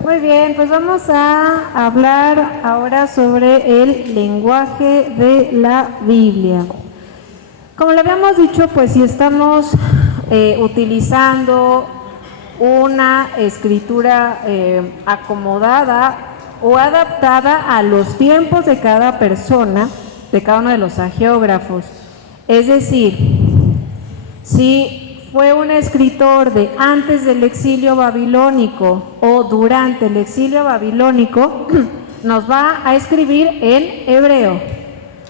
Muy bien, pues vamos a hablar ahora sobre el lenguaje de la Biblia. Como le habíamos dicho, pues si estamos utilizando una escritura acomodada o adaptada a los tiempos de cada persona, de cada uno de los hagiógrafos. Es decir, si fue un escritor de antes del exilio babilónico o durante el exilio babilónico, nos va a escribir en hebreo.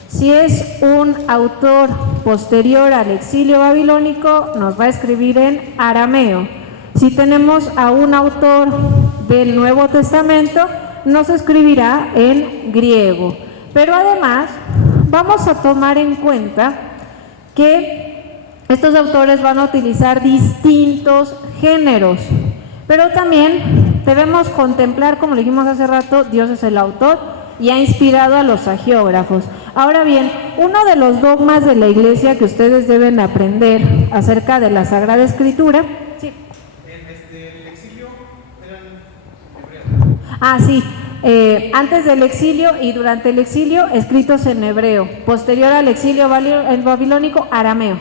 Si es un autor posterior al exilio babilónico, nos va a escribir en arameo. Si tenemos a un autor del Nuevo Testamento, nos escribirá en griego. Pero además, vamos a tomar en cuenta que estos autores van a utilizar distintos géneros, pero también debemos contemplar, como le dijimos hace rato, Dios es el autor y ha inspirado a los hagiógrafos. Ahora bien, uno de los dogmas de la Iglesia que ustedes deben aprender acerca de la Sagrada Escritura. Sí. El exilio eran hebreos. Sí. Antes del exilio y durante el exilio, escritos en hebreo. Posterior al exilio babilónico, arameo.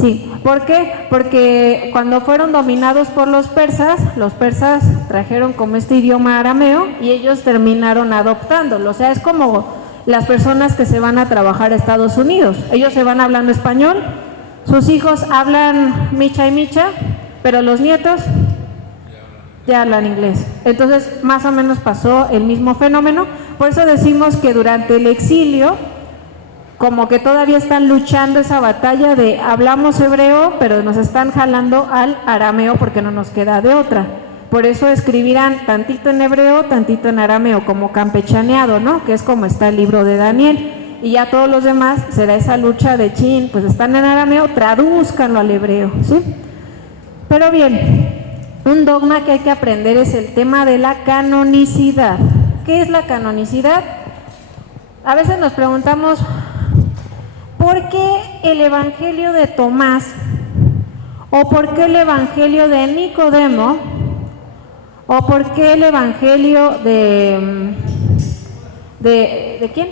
Sí, ¿por qué? Porque cuando fueron dominados por los persas trajeron como este idioma arameo y ellos terminaron adoptándolo. O sea, es como las personas que se van a trabajar a Estados Unidos. Ellos se van hablando español, sus hijos hablan micha y micha, pero los nietos ya hablan inglés. Entonces, más o menos pasó el mismo fenómeno. Por eso decimos que durante el exilio, como que todavía están luchando esa batalla de hablamos hebreo, pero nos están jalando al arameo porque no nos queda de otra. Por eso escribirán tantito en hebreo, tantito en arameo, como campechaneado, ¿no? Que es como está el libro de Daniel. Y ya todos los demás será esa lucha de chin, pues están en arameo, tradúzcanlo al hebreo, ¿sí? Pero bien, un dogma que hay que aprender es el tema de la canonicidad. ¿Qué es la canonicidad? A veces nos preguntamos, ¿por qué el Evangelio de Tomás o por qué el Evangelio de Nicodemo o por qué el Evangelio de quién?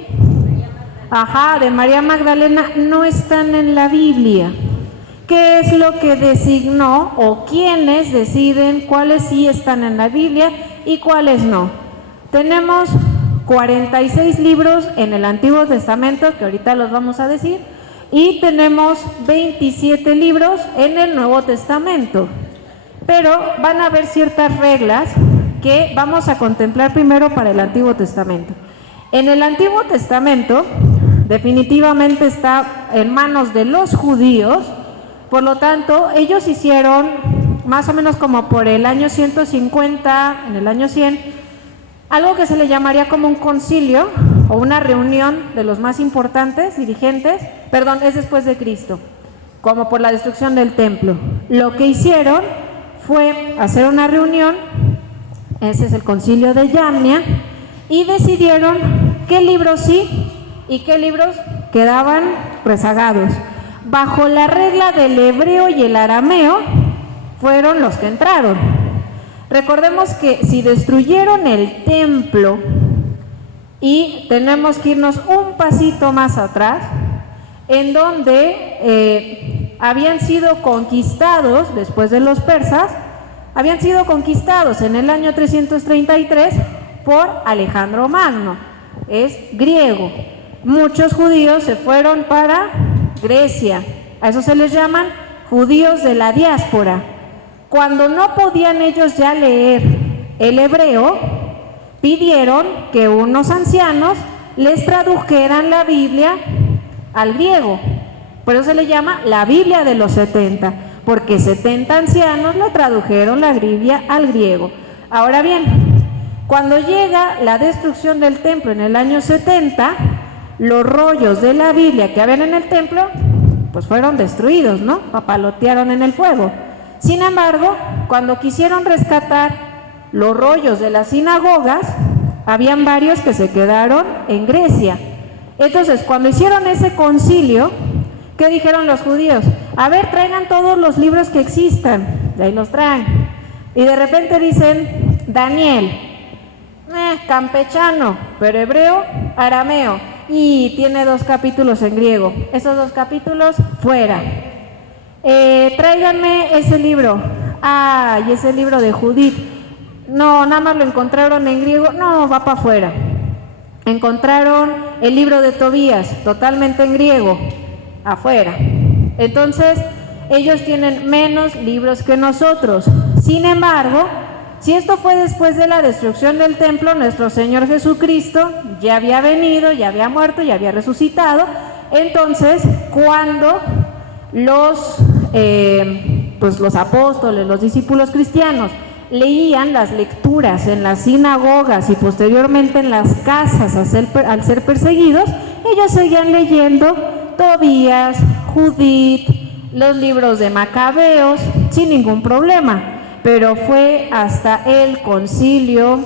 De María Magdalena no están en la Biblia? ¿Qué es lo que designó o quiénes deciden cuáles sí están en la Biblia y cuáles no? Tenemos 46 libros en el Antiguo Testamento, que ahorita los vamos a decir, y tenemos 27 libros en el Nuevo Testamento. Pero van a haber ciertas reglas que vamos a contemplar primero para el Antiguo Testamento. En el Antiguo Testamento, definitivamente está en manos de los judíos, por lo tanto, ellos hicieron, más o menos como por el año 150, en el año 100, algo que se le llamaría como un concilio o una reunión de los más importantes dirigentes, es después de Cristo, como por la destrucción del templo. Lo que hicieron fue hacer una reunión, ese es el concilio de Yamnia, y decidieron qué libros sí y qué libros quedaban rezagados. Bajo la regla del hebreo y el arameo fueron los que entraron. Recordemos que si destruyeron el templo, y tenemos que irnos un pasito más atrás, en donde habían sido conquistados, después de los persas, habían sido conquistados en el año 333 por Alejandro Magno, es griego. Muchos judíos se fueron para Grecia, a eso se les llaman judíos de la diáspora. Cuando no podían ellos ya leer el hebreo, pidieron que unos ancianos les tradujeran la Biblia al griego. Por eso se le llama la Biblia de los 70, porque 70 ancianos le tradujeron la Biblia al griego. Ahora bien, cuando llega la destrucción del templo en el año 70, los rollos de la Biblia que habían en el templo, pues fueron destruidos, ¿no? Papalotearon en el fuego. Sin embargo, cuando quisieron rescatar los rollos de las sinagogas, habían varios que se quedaron en Grecia. Entonces, cuando hicieron ese concilio, ¿qué dijeron los judíos? A ver, traigan todos los libros que existan. De ahí los traen. Y de repente dicen Daniel, campechano, pero hebreo, arameo, y tiene 2 capítulos en griego. Esos 2 capítulos, fuera. Tráiganme ese libro. Y ese libro de Judith. No, nada más lo encontraron en griego. No, va para afuera. Encontraron el libro de Tobías, totalmente en griego, afuera. Entonces, ellos tienen menos libros que nosotros. Sin embargo, si esto fue después de la destrucción del templo, nuestro Señor Jesucristo ya había venido, ya había muerto, ya había resucitado. Entonces, cuando los apóstoles, los discípulos cristianos, leían las lecturas en las sinagogas y posteriormente en las casas al ser perseguidos, ellos seguían leyendo Tobías, Judith, los libros de Macabeos, sin ningún problema. Pero fue hasta el concilio,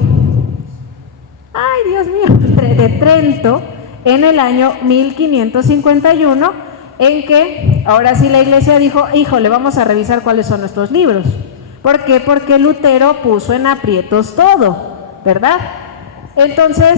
de Trento, en el año 1551, en que ahora sí la iglesia dijo, híjole, vamos a revisar cuáles son nuestros libros. ¿Por qué? Porque Lutero puso en aprietos todo, ¿verdad? Entonces,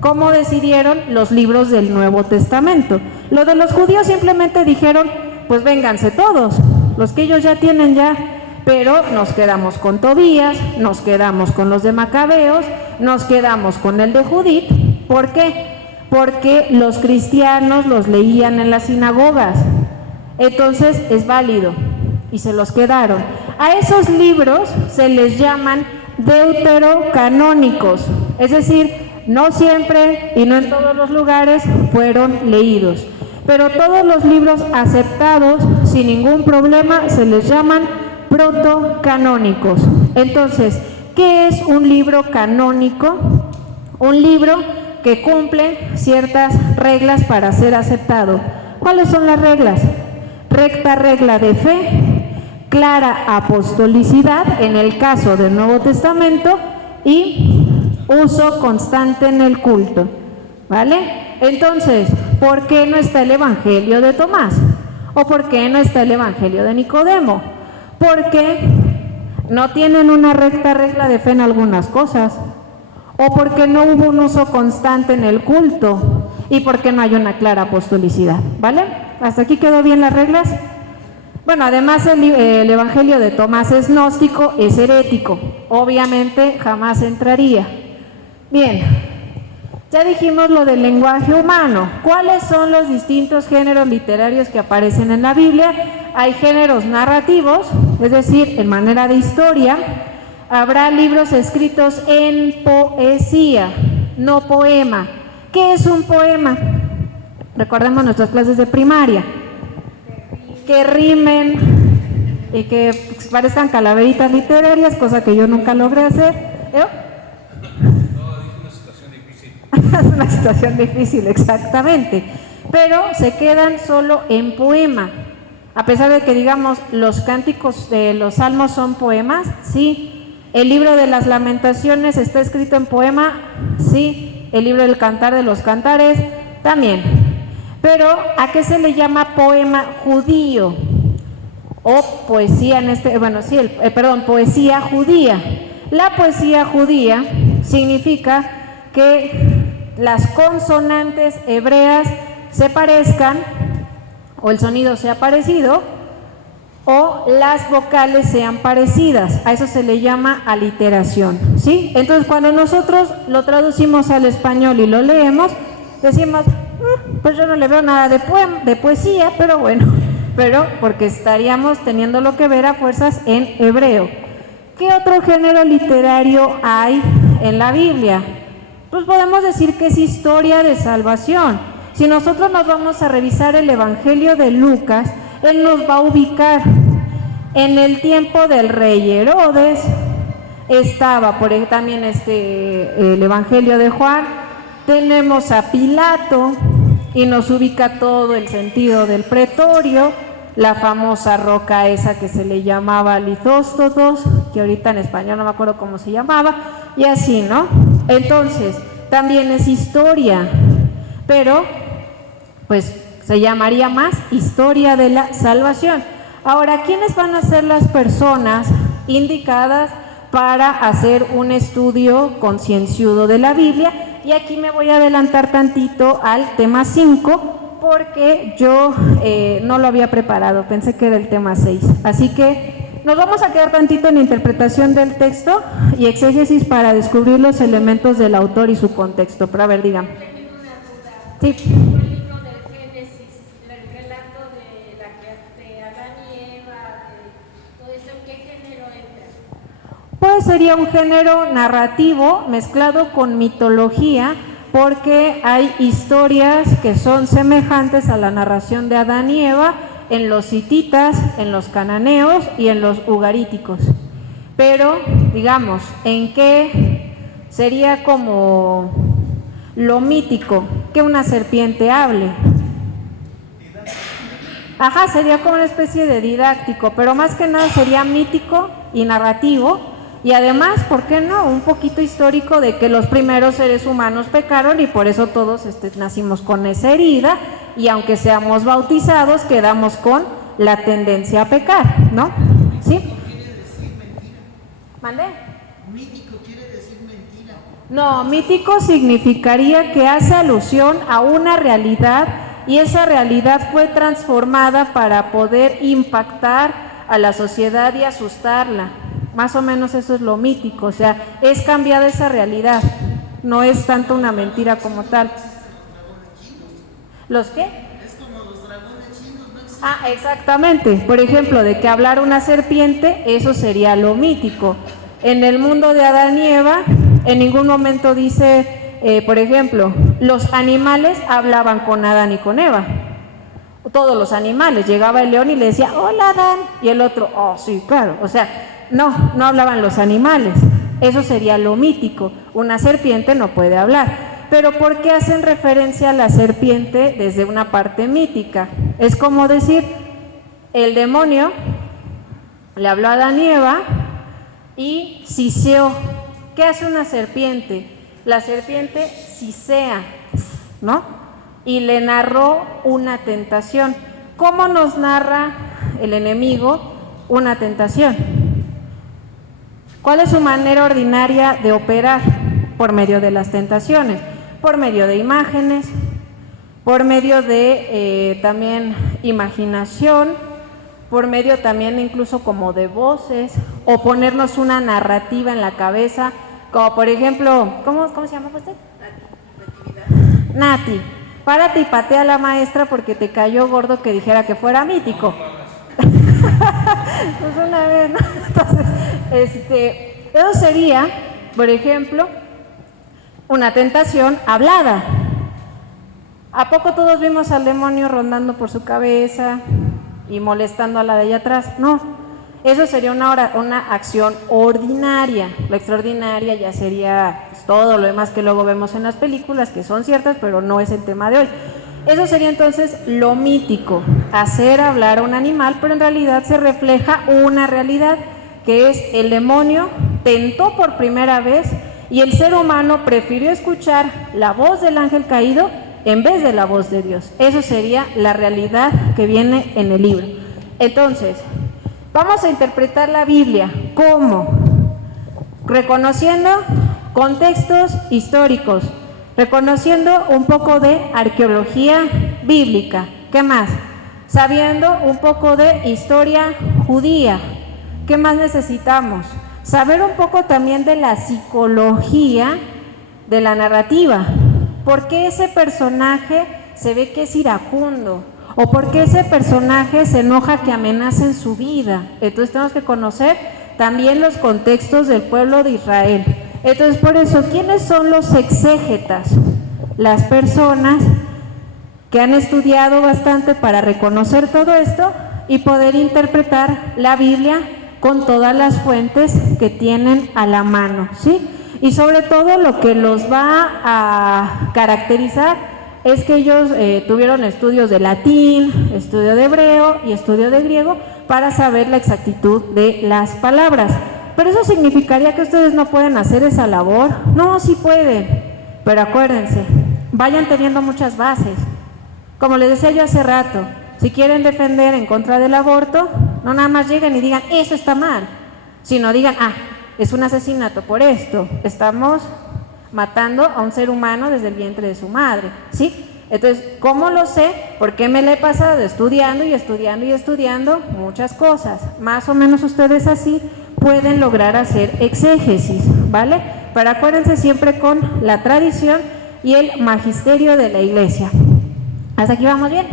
¿cómo decidieron? Los libros del Nuevo Testamento. Lo de los judíos simplemente dijeron, pues vénganse todos, los que ellos ya tienen ya, pero nos quedamos con Tobías, nos quedamos con los de Macabeos, nos quedamos con el de Judith. ¿Por qué? Porque los cristianos los leían en las sinagogas, entonces es válido, y se los quedaron. A esos libros se les llaman deuterocanónicos, es decir, no siempre y no en todos los lugares fueron leídos, pero todos los libros aceptados sin ningún problema se les llaman protocanónicos. Entonces, ¿qué es un libro canónico? Un libro que cumple ciertas reglas para ser aceptado. ¿Cuáles son las reglas? Recta regla de fe, clara apostolicidad en el caso del Nuevo Testamento y uso constante en el culto, ¿vale? Entonces, ¿por qué no está el Evangelio de Tomás? ¿O por qué no está el Evangelio de Nicodemo? Porque no tienen una recta regla de fe en algunas cosas, o porque no hubo un uso constante en el culto, y porque no hay una clara apostolicidad, ¿vale? ¿Hasta aquí quedó bien las reglas? Bueno, además el Evangelio de Tomás es gnóstico, es herético, obviamente jamás entraría. Bien, ya dijimos lo del lenguaje humano. ¿Cuáles son los distintos géneros literarios que aparecen en la Biblia? Hay géneros narrativos, es decir, en manera de historia. Habrá libros escritos en poesía, no poema. ¿Qué es un poema? Recordemos nuestras clases de primaria. Que rimen y que parezcan calaveritas literarias, cosa que yo nunca logré hacer. Es una situación difícil, exactamente. Pero se quedan solo en poema. A pesar de que digamos los cánticos de los salmos son poemas, sí. El libro de las lamentaciones está escrito en poema, sí. El libro del cantar de los cantares, también. Pero ¿a qué se le llama poema judío? O poesía poesía judía. La poesía judía significa que las consonantes hebreas se parezcan, o el sonido sea parecido, o las vocales sean parecidas. A eso se le llama aliteración, ¿sí? Entonces, cuando nosotros lo traducimos al español y lo leemos, decimos, pues yo no le veo nada de poesía, pero bueno, porque estaríamos teniéndolo que ver a fuerzas en hebreo. ¿Qué otro género literario hay en la Biblia? Pues podemos decir que es historia de salvación. Si nosotros nos vamos a revisar el Evangelio de Lucas, él nos va a ubicar en el tiempo del rey Herodes. Estaba por ahí también el Evangelio de Juan. Tenemos a Pilato y nos ubica todo el sentido del pretorio, la famosa roca esa que se le llamaba Lithóstodos, que ahorita en español no me acuerdo cómo se llamaba, y así, ¿no? Entonces, también es historia, pero pues se llamaría más historia de la salvación. Ahora, ¿quiénes van a ser las personas indicadas para hacer un estudio concienzudo de la Biblia. Y aquí me voy a adelantar tantito al tema 5, porque yo no lo había preparado, pensé que era el tema 6. Así que nos vamos a quedar tantito en interpretación del texto y exégesis para descubrir los elementos del autor y su contexto. Pero a ver, dígame. Sí. El libro del Génesis, el relato de Adán y Eva, de todo eso, ¿en qué género entra? Pues sería un género narrativo mezclado con mitología, porque hay historias que son semejantes a la narración de Adán y Eva en los hititas, en los cananeos y en los ugaríticos. Pero, digamos, ¿en qué sería como lo mítico que una serpiente hable? Ajá, sería como una especie de didáctico, pero más que nada sería mítico y narrativo. Y además, ¿por qué no? Un poquito histórico de que los primeros seres humanos pecaron y por eso todos nacimos con esa herida, y aunque seamos bautizados, quedamos con la tendencia a pecar, ¿no? ¿Sí? Quiere decir mentira. ¿Mande? Mítico quiere decir mentira. No, mítico significaría que hace alusión a una realidad y esa realidad fue transformada para poder impactar a la sociedad y asustarla. Más o menos eso es lo mítico, o sea, es cambiada esa realidad, no es tanto una mentira como tal. ¿Los qué? Es como los dragones chinos, no existen. Ah, exactamente. Por ejemplo, de que hablara una serpiente, eso sería lo mítico. En el mundo de Adán y Eva, en ningún momento dice, por ejemplo, los animales hablaban con Adán y con Eva. Todos los animales, llegaba el león y le decía, hola Adán, y el otro, oh sí, claro, o sea, no hablaban los animales, eso sería lo mítico, una serpiente no puede hablar, pero ¿por qué hacen referencia a la serpiente desde una parte mítica? Es como decir, el demonio le habló a Adán y Eva y siseó. ¿Qué hace una serpiente? La serpiente sisea, ¿no? Y le narró una tentación. ¿Cómo nos narra el enemigo una tentación? ¿Cuál es su manera ordinaria de operar? Por medio de las tentaciones, por medio de imágenes, por medio de también imaginación, por medio también incluso como de voces, o ponernos una narrativa en la cabeza, como por ejemplo, ¿cómo se llama usted? Nati, párate y patea a la maestra porque te cayó gordo que dijera que fuera mítico. Pues una vez, ¿no? Entonces, eso sería, por ejemplo, una tentación hablada. ¿A poco todos vimos al demonio rondando por su cabeza y molestando a la de allá atrás? No, eso sería una acción ordinaria. La extraordinaria ya sería pues, todo lo demás que luego vemos en las películas, que son ciertas, pero no es el tema de hoy. Eso sería entonces lo mítico, hacer hablar a un animal, pero en realidad se refleja una realidad, que es el demonio tentó por primera vez y el ser humano prefirió escuchar la voz del ángel caído en vez de la voz de Dios. Eso sería la realidad que viene en el libro. Entonces, vamos a interpretar la Biblia. ¿Cómo? Reconociendo contextos históricos, reconociendo un poco de arqueología bíblica. ¿Qué más? Sabiendo un poco de historia judía. ¿Qué más necesitamos? Saber un poco también de la psicología de la narrativa. ¿Por qué ese personaje se ve que es iracundo? ¿O por qué ese personaje se enoja que amenacen su vida? Entonces tenemos que conocer también los contextos del pueblo de Israel. Entonces, por eso, ¿quiénes son los exégetas? Las personas que han estudiado bastante para reconocer todo esto y poder interpretar la Biblia con todas las fuentes que tienen a la mano, ¿sí? Y sobre todo lo que los va a caracterizar es que ellos tuvieron estudios de latín, estudio de hebreo y estudio de griego para saber la exactitud de las palabras. Pero eso significaría que ustedes no pueden hacer esa labor. No, sí pueden, pero acuérdense, vayan teniendo muchas bases. Como les decía yo hace rato, si quieren defender en contra del aborto, no nada más lleguen y digan, eso está mal, sino digan, es un asesinato por esto, estamos matando a un ser humano desde el vientre de su madre, ¿sí? Entonces, ¿cómo lo sé? Porque me la he pasado estudiando y estudiando y estudiando muchas cosas. Más o menos ustedes así pueden lograr hacer exégesis, ¿vale? Pero acuérdense siempre con la tradición y el magisterio de la iglesia. ¿Hasta aquí vamos bien?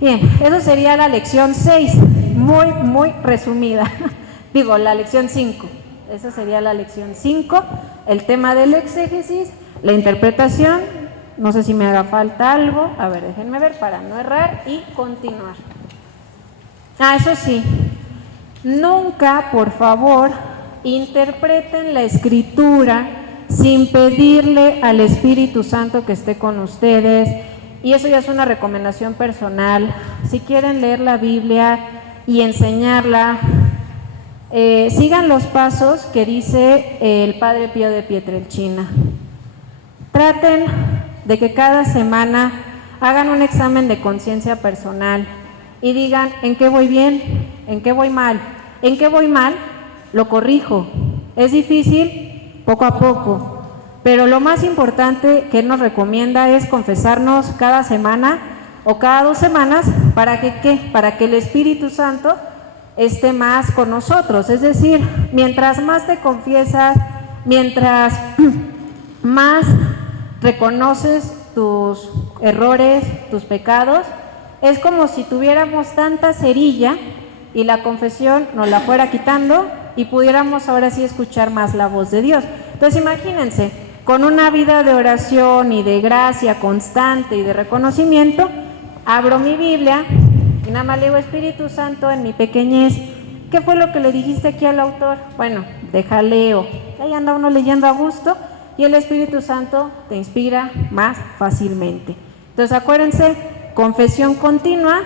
Bien, eso sería la lección 6, muy resumida. Digo, la lección 5. Esa sería la lección 5, el tema del exégesis, la interpretación. No sé si me haga falta algo. A ver, déjenme ver para no errar y continuar. Eso sí, nunca, por favor, interpreten la escritura sin pedirle al Espíritu Santo que esté con ustedes. Y eso ya es una recomendación personal. Si quieren leer la Biblia y enseñarla, sigan los pasos que dice el Padre Pío de Pietrelcina. Traten de que cada semana hagan un examen de conciencia personal y digan en qué voy bien, en qué voy mal. En qué voy mal, lo corrijo. Es difícil, poco a poco, pero lo más importante que nos recomienda es confesarnos cada semana o cada 2 semanas. ¿Para que qué? Para que el Espíritu Santo esté más con nosotros. Es decir, mientras más te confiesas, mientras más reconoces tus errores, tus pecados, es como si tuviéramos tanta cerilla y la confesión nos la fuera quitando y pudiéramos ahora sí escuchar más la voz de Dios. Entonces imagínense, con una vida de oración y de gracia constante y de reconocimiento, abro mi Biblia y nada más le digo, Espíritu Santo, en mi pequeñez, ¿qué fue lo que le dijiste aquí al autor? Bueno, deja leo. Ahí anda uno leyendo a gusto y el Espíritu Santo te inspira más fácilmente. Entonces acuérdense, confesión continua,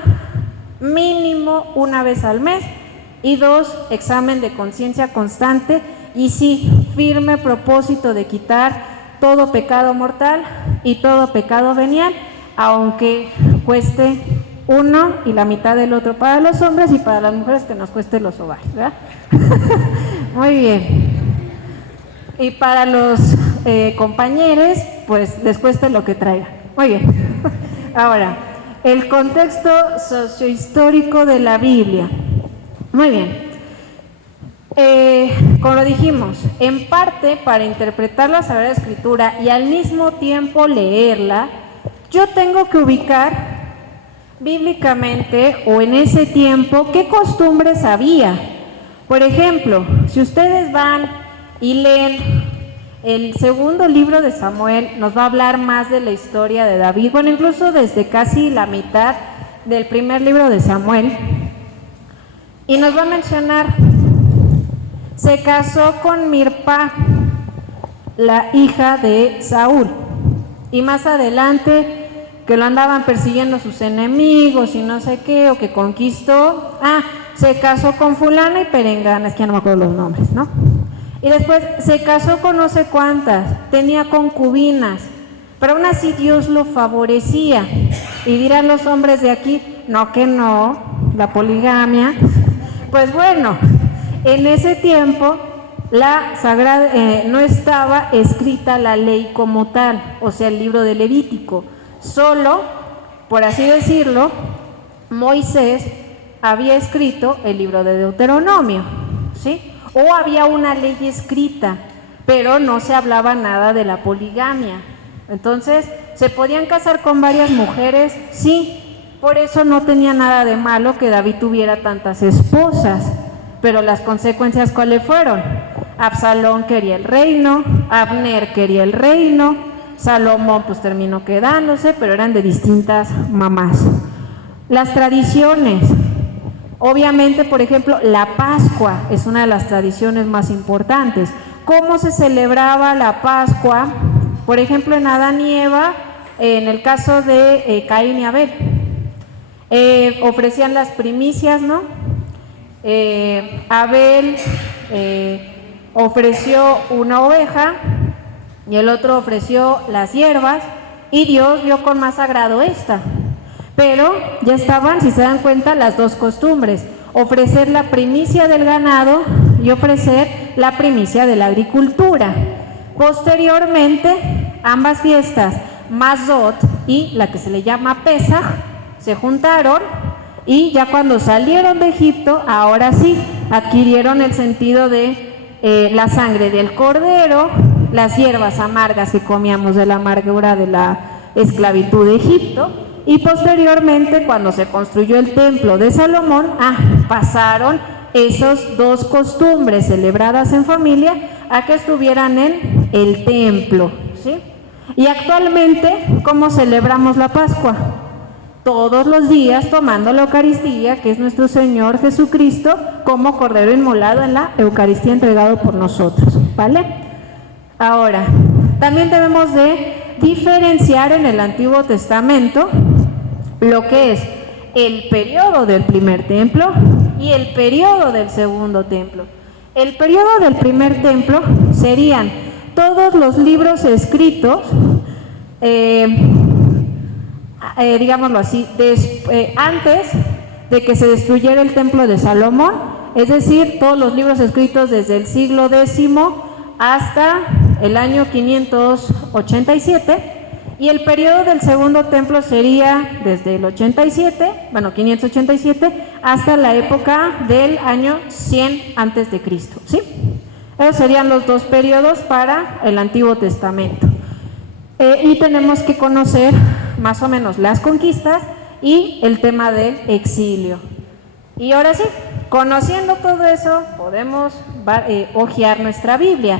mínimo 1 vez al mes, y 2, examen de conciencia constante, y sí, firme propósito de quitar todo pecado mortal y todo pecado venial, aunque cueste uno y la mitad del otro para los hombres, y para las mujeres que nos cueste los ovarios, ¿verdad? Muy bien. Y para los compañeros, pues les cueste lo que traigan. Muy bien. Ahora, el contexto sociohistórico de la Biblia. Muy bien. Como lo dijimos, en parte para interpretar la Sagrada Escritura y al mismo tiempo leerla, yo tengo que ubicar bíblicamente o en ese tiempo qué costumbres había. Por ejemplo, si ustedes van y leen el segundo libro de Samuel, nos va a hablar más de la historia de David, bueno, incluso desde casi la mitad del primer libro de Samuel, y nos va a mencionar, se casó con Mirpa, la hija de Saúl, y más adelante que lo andaban persiguiendo sus enemigos y no sé qué, o que conquistó, se casó con fulana y perengana, es que ya no me acuerdo los nombres, ¿no? Y después se casó con no sé cuántas, tenía concubinas, pero aún así Dios lo favorecía. Y dirán los hombres de aquí, no, que no, la poligamia. Pues bueno, en ese tiempo la sagrada, no estaba escrita la ley como tal, o sea, el libro de Levítico. Solo, por así decirlo, Moisés había escrito el libro de Deuteronomio, ¿sí? O había una ley escrita, pero no se hablaba nada de la poligamia. Entonces, ¿se podían casar con varias mujeres? Sí, por eso no tenía nada de malo que David tuviera tantas esposas. Pero las consecuencias, ¿cuáles fueron? Absalón quería el reino, Abner quería el reino, Salomón pues terminó quedándose, pero eran de distintas mamás. Las tradiciones. Obviamente, por ejemplo, la Pascua es una de las tradiciones más importantes. ¿Cómo se celebraba la Pascua? Por ejemplo, en Adán y Eva, en el caso de Caín y Abel, ofrecían las primicias, ¿no? Abel ofreció una oveja y el otro ofreció las hierbas, y Dios vio con más agrado esta. Pero ya estaban, si se dan cuenta, las dos costumbres. ofrecer la primicia del ganado y ofrecer la primicia de la agricultura. Posteriormente, ambas fiestas, Mazot y la que se le llama Pesaj, se juntaron y ya cuando salieron de Egipto, ahora sí, adquirieron el sentido de la sangre del cordero, las hierbas amargas que comíamos de la amargura de la esclavitud de Egipto, y posteriormente cuando se construyó el templo de Salomón, pasaron esas dos costumbres celebradas en familia a que estuvieran en el templo, ¿sí? Y actualmente, ¿cómo celebramos la Pascua? Todos los días tomando la Eucaristía, que es nuestro Señor Jesucristo, como Cordero inmolado en la Eucaristía entregado por nosotros, ¿vale? Ahora, también debemos de diferenciar en el Antiguo Testamento lo que es el periodo del primer templo y el periodo del segundo templo. El periodo del primer templo serían todos los libros escritos, digámoslo así, antes de que se destruyera el templo de Salomón, es decir, todos los libros escritos desde el siglo X hasta el año 587, y el periodo del segundo templo sería desde el 587 hasta la época del año 100 antes de Cristo, ¿sí? Esos serían los dos periodos para el Antiguo Testamento. Y tenemos que conocer más o menos las conquistas y el tema del exilio. Y ahora sí, conociendo todo eso, podemos hojear nuestra Biblia.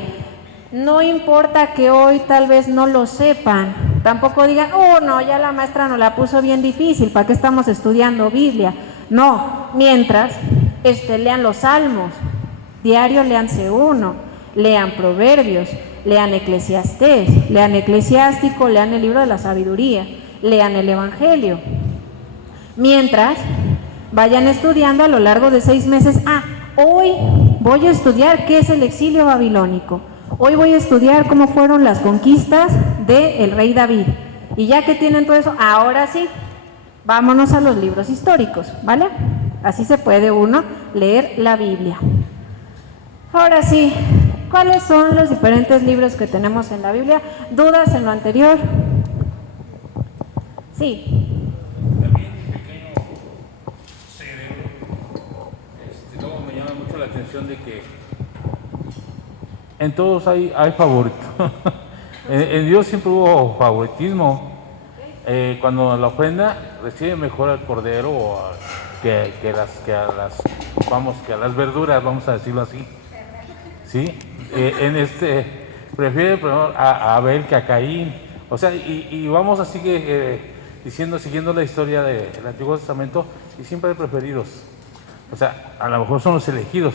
No importa que hoy tal vez no lo sepan, tampoco digan, oh no, ya la maestra nos la puso bien difícil, ¿para qué estamos estudiando Biblia? No, mientras lean los Salmos, diario léanse uno, lean Proverbios, lean Eclesiastés, lean Eclesiástico, lean el libro de la sabiduría, lean el Evangelio. Mientras vayan estudiando a lo largo de 6 meses, hoy voy a estudiar qué es el exilio babilónico, hoy voy a estudiar cómo fueron las conquistas del rey David. Y ya que tienen todo eso, ahora sí, vámonos a los libros históricos, ¿vale? Así se puede uno leer la Biblia. Ahora sí, ¿cuáles son los diferentes libros que tenemos en la Biblia? ¿Dudas en lo anterior? Sí. También mi pequeño cerebro, luego me llama mucho la atención de que en todos hay favorito. en Dios siempre hubo favoritismo. Cuando la ofrenda recibe mejor al cordero o que a las verduras, vamos a decirlo así. ¿Sí? Prefiere primero a Abel que a Caín. O sea, y vamos así siguiendo la historia del Antiguo Testamento, y siempre hay preferidos. O sea, a lo mejor son los elegidos,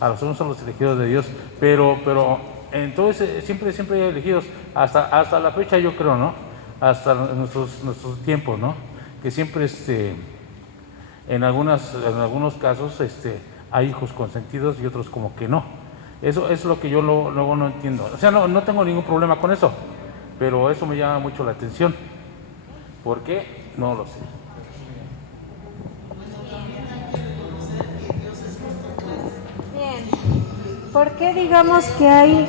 a lo mejor son los elegidos de Dios, pero entonces siempre hay elegidos, hasta la fecha, yo creo, ¿no? Hasta nuestros tiempos, ¿no? Que siempre en algunos casos hay hijos consentidos y otros como que no. Eso es lo que yo luego no entiendo. O sea, no tengo ningún problema con eso, pero eso me llama mucho la atención. ¿Por qué? No lo sé. Bien. ¿Por qué digamos que hay...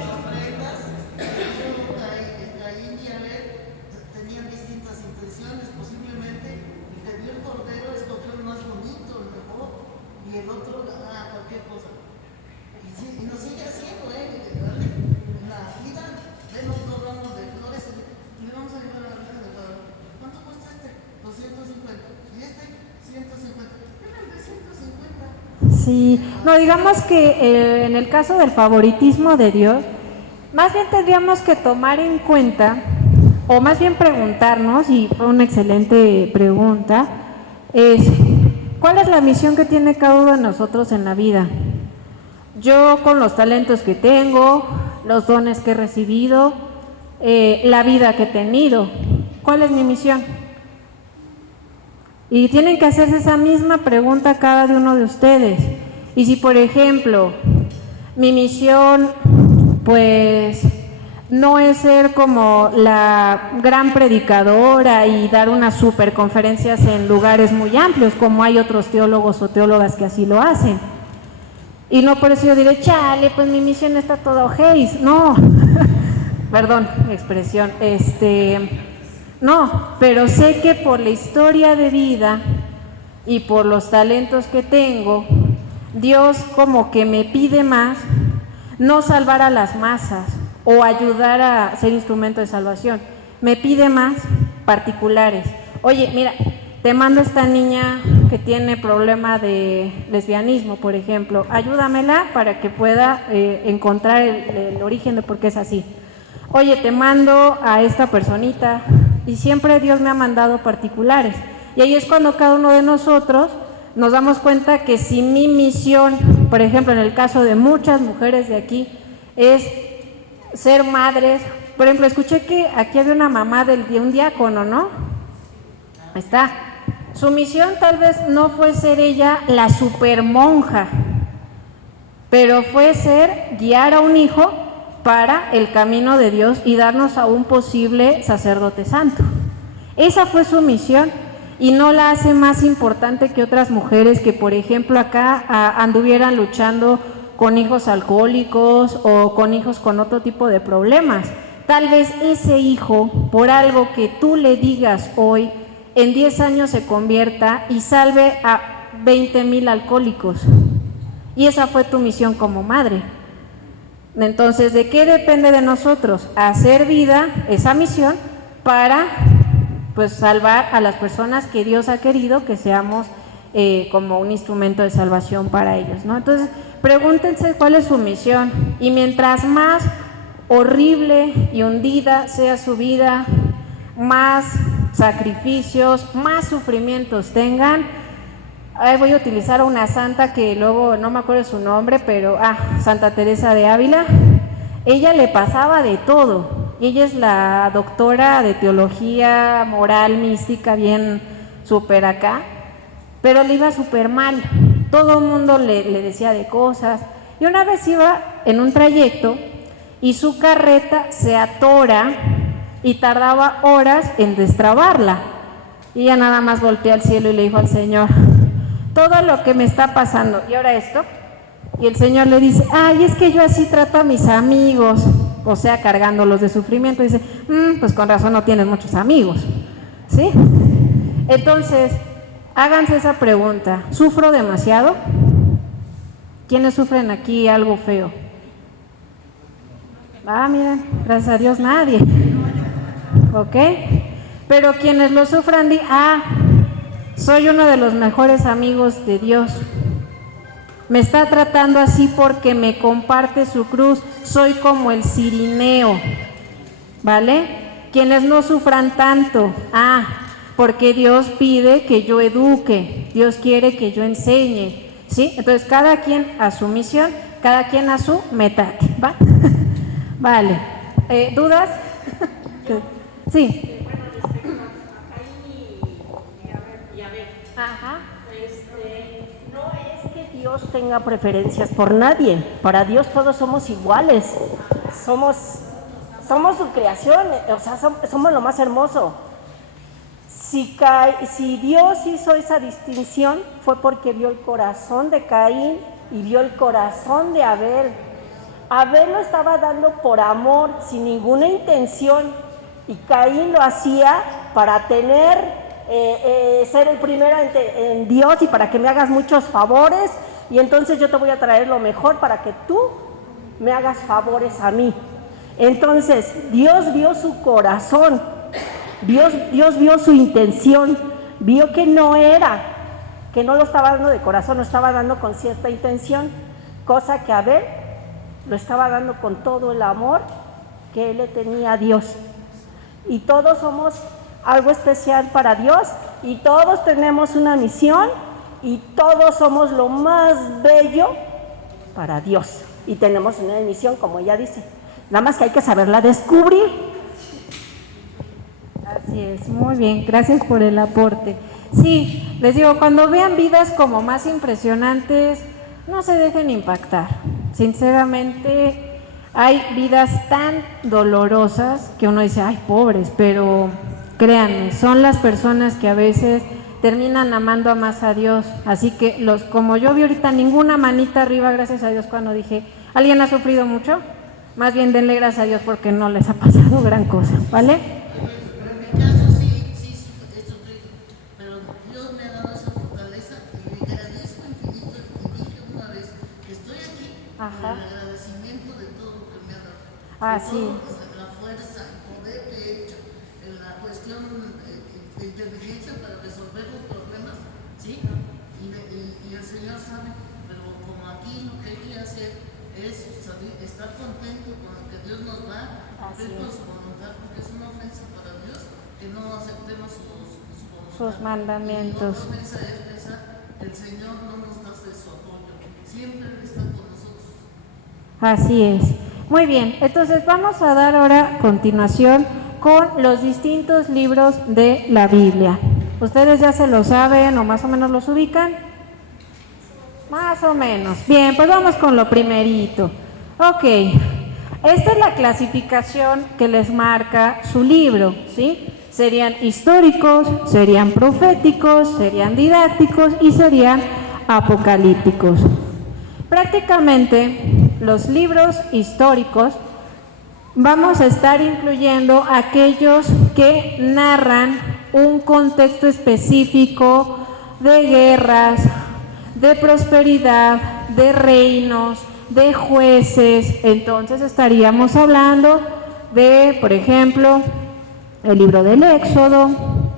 Caín y Abel tenían distintas intenciones? Posiblemente el que dio el cordero escogió el más bonito, el mejor, y el otro cualquier cosa. Y nos sigue haciendo, en la vida vemos 2 ramos de flores y le vamos a llevar a la Virgen de Guadalupe. ¿Cuánto cuesta este? 250. ¿Y este? 150. Era el de 150. Sí, no, digamos que en el caso del favoritismo de Dios, más bien tendríamos que tomar en cuenta, o más bien preguntarnos, y fue una excelente pregunta, ¿cuál es la misión que tiene cada uno de nosotros en la vida? Yo, con los talentos que tengo, los dones que he recibido, la vida que he tenido, ¿cuál es mi misión? Y tienen que hacerse esa misma pregunta cada uno de ustedes. Y si, por ejemplo, mi misión, pues, no es ser como la gran predicadora y dar unas super conferencias en lugares muy amplios, como hay otros teólogos o teólogas que así lo hacen. Y no por eso yo diré, chale, pues mi misión está toda ojéis. No, perdón, mi expresión. No, pero sé que por la historia de vida y por los talentos que tengo, Dios como que me pide más, no salvar a las masas o ayudar a ser instrumento de salvación, me pide más particulares. Oye, mira, te mando esta niña que tiene problema de lesbianismo, por ejemplo, ayúdamela para que pueda encontrar el origen de por qué es así. Oye, te mando a esta personita, y siempre Dios me ha mandado particulares. Y ahí es cuando cada uno de nosotros nos damos cuenta que si mi misión, por ejemplo, en el caso de muchas mujeres de aquí, es ser madres. Por ejemplo, escuché que aquí había una mamá de un diácono, ¿no? Ahí está. Su misión tal vez no fue ser ella la super monja, pero fue guiar a un hijo para el camino de Dios y darnos a un posible sacerdote santo. Esa fue su misión y no la hace más importante que otras mujeres que, por ejemplo, acá anduvieran luchando con hijos alcohólicos o con hijos con otro tipo de problemas. Tal vez ese hijo, por algo que tú le digas hoy, en 10 años se convierta y salve a 20,000 alcohólicos. Y esa fue tu misión como madre. Entonces, ¿de qué depende de nosotros? Hacer vida esa misión para pues salvar a las personas que Dios ha querido que seamos como un instrumento de salvación para ellos, ¿no? Entonces, pregúntense cuál es su misión y mientras más horrible y hundida sea su vida, más sacrificios, más sufrimientos tengan. Voy a utilizar a una santa que luego no me acuerdo su nombre, pero Santa Teresa de Ávila. Ella le pasaba de todo. Ella es la doctora de teología moral, mística, bien súper acá, pero le iba súper mal. Todo el mundo le decía de cosas. Y una vez iba en un trayecto y su carreta se atora y tardaba horas en destrabarla. Y ella nada más volteó al cielo y le dijo al Señor, todo lo que me está pasando, y ahora esto. Y el Señor le dice, es que yo así trato a mis amigos, o sea, cargándolos de sufrimiento. Y dice, pues con razón no tienes muchos amigos, ¿sí? Entonces, háganse esa pregunta, ¿sufro demasiado? ¿Quiénes sufren aquí algo feo? Miren, gracias a Dios nadie, ¿ok? Pero quienes lo sufran, soy uno de los mejores amigos de Dios. Me está tratando así porque me comparte su cruz. Soy como el cirineo, ¿vale? Quienes no sufran tanto, porque Dios pide que yo eduque, Dios quiere que yo enseñe, ¿sí? Entonces cada quien a su misión, cada quien a su metate, ¿va? Vale. ¿Dudas? Sí. No es que Dios tenga preferencias por nadie. Para Dios todos somos iguales. Somos su creación, o sea, somos lo más hermoso. Si Dios hizo esa distinción fue porque vio el corazón de Caín y vio el corazón de Abel. Abel lo estaba dando por amor, sin ninguna intención, y Caín lo hacía para ser el primero en Dios y para que me hagas muchos favores, y entonces yo te voy a traer lo mejor para que tú me hagas favores a mí. Entonces Dios vio su corazón, Dios vio su intención, vio que no lo estaba dando de corazón, lo estaba dando con cierta intención, cosa que Abel lo estaba dando con todo el amor que él le tenía a Dios. Y todos somos algo especial para Dios y todos tenemos una misión y todos somos lo más bello para Dios y tenemos una misión, como ella dice, nada más que hay que saberla descubrir. Así es, muy bien, gracias por el aporte. Sí, les digo, cuando vean vidas como más impresionantes, no se dejen impactar. Sinceramente, Hay vidas tan dolorosas que uno dice, ay, pobres, pero créanme, son las personas que a veces terminan amando más a Dios. Así que como yo vi ahorita ninguna manita arriba, gracias a Dios, cuando dije, ¿alguien ha sufrido mucho? Más bien denle gracias a Dios porque no les ha pasado gran cosa, ¿vale? Pero en mi caso sí he sufrido, pero Dios me ha dado esa fortaleza y le agradezco infinito. Y dije una vez que estoy aquí por Ajá. el agradecimiento de todo lo que me ha dado. Así Todo, la fuerza, el poder que he hecho, la cuestión de inteligencia para resolver los problemas, ¿sí? Y el Señor sabe, pero como aquí lo que hay que hacer es estar contento con lo que Dios nos da, cumplir con su voluntad, porque es una ofensa para Dios que no aceptemos su voluntad. Sus mandamientos. Y otra ofensa es pensar que el Señor no nos da de su apoyo, siempre está con nosotros. Así es. Muy bien, entonces vamos a dar ahora continuación con los distintos libros de la Biblia. ¿Ustedes ya se lo saben o más o menos los ubican? Más o menos. Bien, pues vamos con lo primerito. Ok, esta es la clasificación que les marca su libro, ¿sí? Serían históricos, serían proféticos, serían didácticos y serían apocalípticos. Prácticamente los libros históricos vamos a estar incluyendo aquellos que narran un contexto específico de guerras, de prosperidad, de reinos, de jueces. Entonces estaríamos hablando de, por ejemplo, el libro del Éxodo,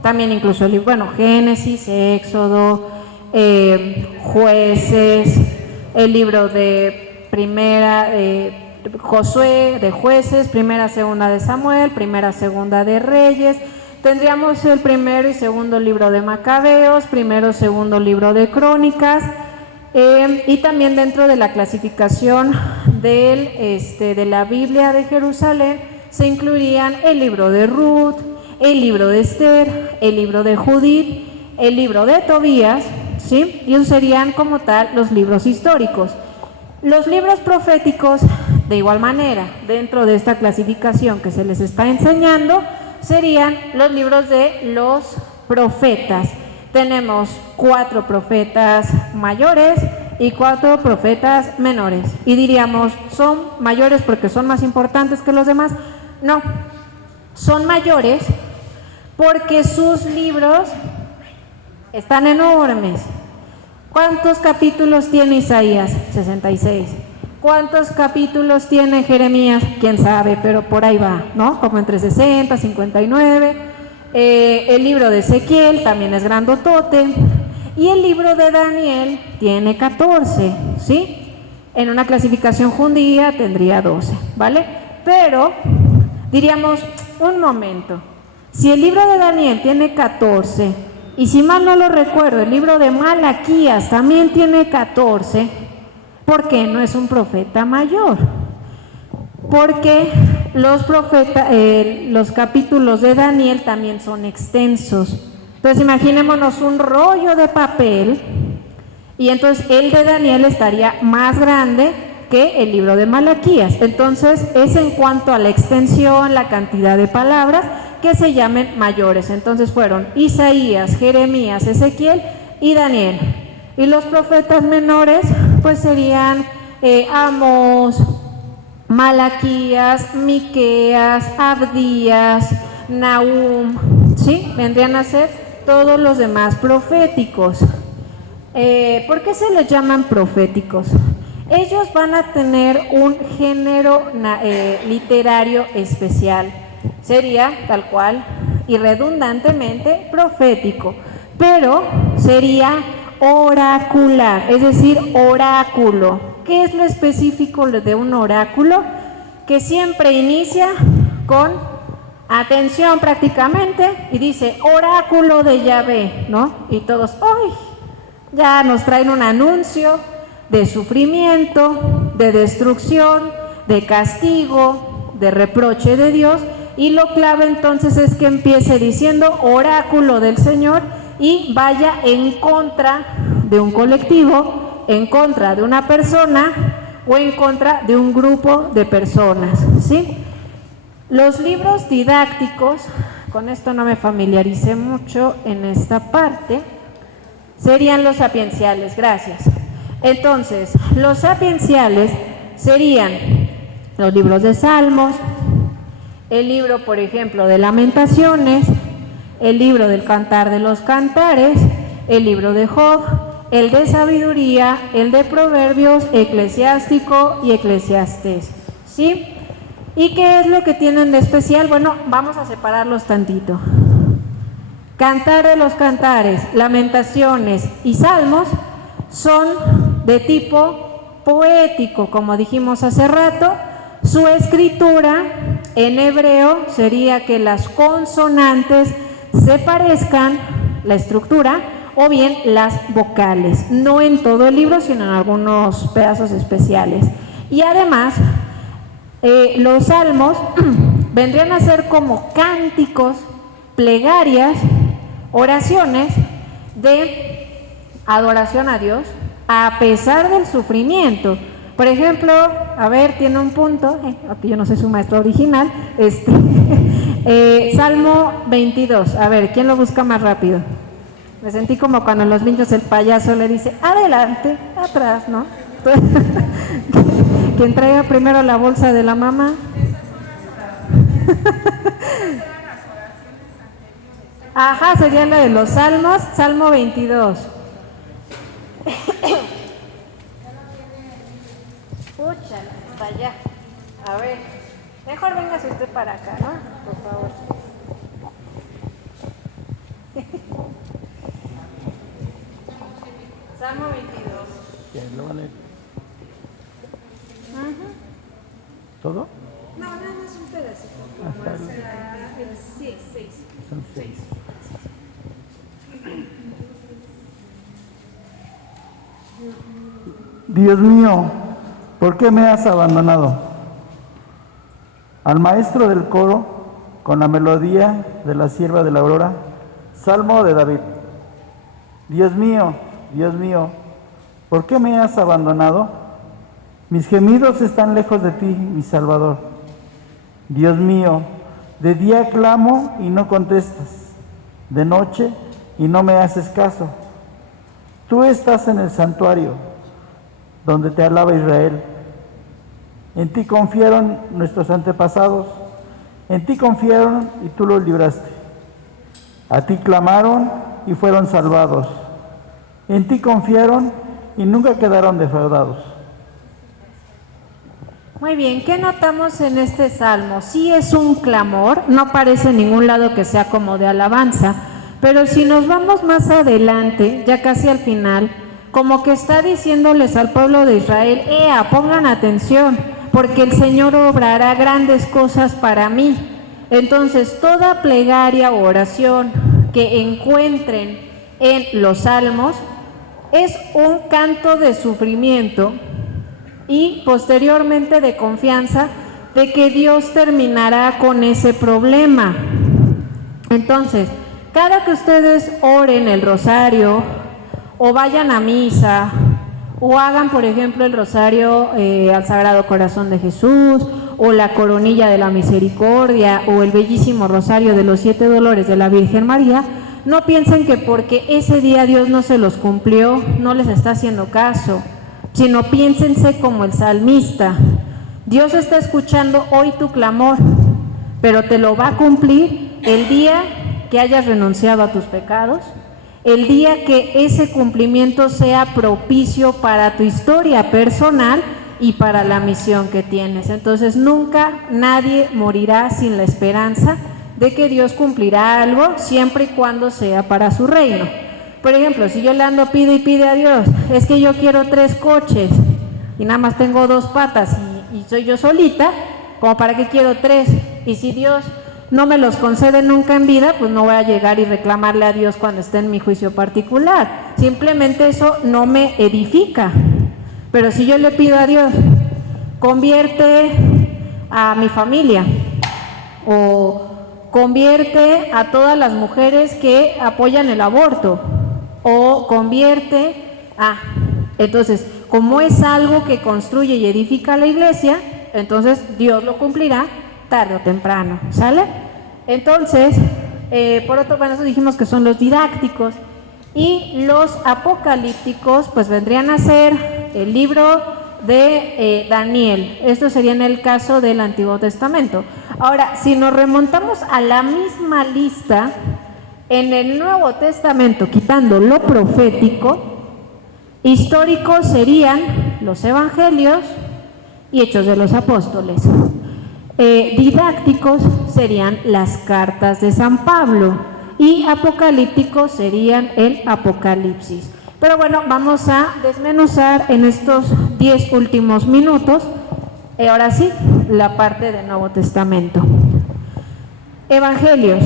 también incluso Génesis, Éxodo, Jueces, el libro de Primera Josué, de Jueces, Primera, Segunda de Samuel, Primera, Segunda de Reyes. Tendríamos el primero y segundo libro de Macabeos, primero, segundo libro de Crónicas, y también dentro de la clasificación de la Biblia de Jerusalén se incluirían el libro de Ruth, el libro de Esther, el libro de Judith, el libro de Tobías, ¿sí? Y esos serían como tal los libros históricos. Los libros proféticos, de igual manera, dentro de esta clasificación que se les está enseñando, serían los libros de los profetas. Tenemos 4 profetas mayores y 4 profetas menores. Y diríamos, ¿son mayores porque son más importantes que los demás? No, son mayores porque sus libros están enormes. ¿Cuántos capítulos tiene Isaías? 66. ¿Cuántos capítulos tiene Jeremías? Quién sabe, pero por ahí va, ¿no? Como entre 60, 59. El libro de Ezequiel también es grandotote. Y el libro de Daniel tiene 14, ¿sí? En una clasificación judía tendría 12, ¿vale? Pero diríamos, un momento, si el libro de Daniel tiene 14, y si mal no lo recuerdo, el libro de Malaquías también tiene 14, ¿por qué no es un profeta mayor? Porque los capítulos de Daniel también son extensos. Entonces imaginémonos un rollo de papel y entonces el de Daniel estaría más grande que el libro de Malaquías. Entonces es en cuanto a la extensión, la cantidad de palabras que se llamen mayores. Entonces fueron Isaías, Jeremías, Ezequiel y Daniel. Y los profetas menores pues serían Amós, Malaquías, Miqueas, Abdías, Nahum, ¿sí? Vendrían a ser todos los demás proféticos. ¿Por qué se les llaman proféticos? Ellos van a tener un género literario especial. Sería tal cual y redundantemente profético, pero sería oracular, es decir, oráculo. ¿Qué es lo específico de un oráculo? Que siempre inicia con atención prácticamente y dice oráculo de Yahvé, ¿no? Y todos, ¡ay! Ya nos traen un anuncio de sufrimiento, de destrucción, de castigo, de reproche de Dios. Y lo clave entonces es que empiece diciendo oráculo del Señor y vaya en contra de un colectivo, en contra de una persona o en contra de un grupo de personas, ¿sí? Los libros didácticos, con esto no me familiaricé mucho en esta parte, serían los sapienciales, gracias. Entonces, los sapienciales serían los libros de Salmos, el libro, por ejemplo, de Lamentaciones, el libro del Cantar de los Cantares, el libro de Job, el de Sabiduría, el de Proverbios, Eclesiástico y Eclesiastés, ¿sí? ¿Y qué es lo que tienen de especial? Bueno, vamos a separarlos tantito. Cantar de los Cantares, Lamentaciones y Salmos son de tipo poético, como dijimos hace rato. Su escritura en hebreo sería que las consonantes se parezcan, la estructura, o bien las vocales, no en todo el libro, sino en algunos pedazos especiales. Y además, los salmos vendrían a ser como cánticos, plegarias, oraciones de adoración a Dios, a pesar del sufrimiento. Por ejemplo, a ver, tiene un punto, aquí yo no soy su maestro original, Salmo 22, a ver, ¿quién lo busca más rápido? Me sentí como cuando en los niños el payaso le dice, adelante, atrás, ¿no? Quien traiga primero la bolsa de la mamá. Ajá, sería la de los salmos, Salmo 22. Escúchala, hasta allá. A ver, mejor véngase usted para acá, ¿no? Por favor. Salmo 22. ¿Quién lo van a leer? ¿Todo? No, nada más un pedacito. Sí, 6. Son 6. Dios mío, ¿por qué me has abandonado? Al maestro del coro, con la melodía de la sierva de la aurora, Salmo de David. Dios mío, ¿por qué me has abandonado? Mis gemidos están lejos de ti, mi Salvador. Dios mío, de día clamo y no contestas, de noche y no me haces caso. Tú estás en el santuario, donde te alaba Israel. En ti confiaron nuestros antepasados, en ti confiaron y tú los libraste. A ti clamaron y fueron salvados. En ti confiaron y nunca quedaron defraudados. Muy bien, ¿qué notamos en este salmo? Sí es un clamor, no parece en ningún lado que sea como de alabanza, pero si nos vamos más adelante, ya casi al final, como que está diciéndoles al pueblo de Israel, pongan atención, porque el Señor obrará grandes cosas para mí. Entonces, toda plegaria o oración que encuentren en los salmos es un canto de sufrimiento y posteriormente de confianza de que Dios terminará con ese problema. Entonces, cada que ustedes oren el rosario o vayan a misa o hagan, por ejemplo, el rosario al Sagrado Corazón de Jesús o la coronilla de la misericordia o el bellísimo rosario de los 7 dolores de la Virgen María, no piensen que porque ese día Dios no se los cumplió, no les está haciendo caso, sino piénsense como el salmista. Dios está escuchando hoy tu clamor, pero te lo va a cumplir el día que hayas renunciado a tus pecados, el día que ese cumplimiento sea propicio para tu historia personal y para la misión que tienes. Entonces nunca nadie morirá sin la esperanza de que Dios cumplirá algo siempre y cuando sea para su reino. Por ejemplo, si yo le ando pide y pide a Dios, es que yo quiero 3 coches y nada más tengo 2 patas y soy yo solita, ¿como para qué quiero 3? Y si Dios no me los concede nunca en vida, pues no voy a llegar y reclamarle a Dios cuando esté en mi juicio particular. Simplemente eso no me edifica. Pero si yo le pido a Dios, convierte a mi familia o convierte a todas las mujeres que apoyan el aborto o convierte entonces como es algo que construye y edifica la iglesia, entonces Dios lo cumplirá tarde o temprano, ¿sale? Entonces, por otro lado, eso dijimos que son los didácticos, y los apocalípticos pues vendrían a ser el libro de Daniel. Esto sería en el caso del Antiguo Testamento. Ahora, si nos remontamos a la misma lista, en el Nuevo Testamento, quitando lo profético, históricos serían los Evangelios y Hechos de los Apóstoles. Didácticos serían las cartas de San Pablo, y apocalípticos serían el Apocalipsis. Pero bueno, vamos a desmenuzar en estos 10 últimos minutos, ahora sí, la parte del Nuevo Testamento. Evangelios: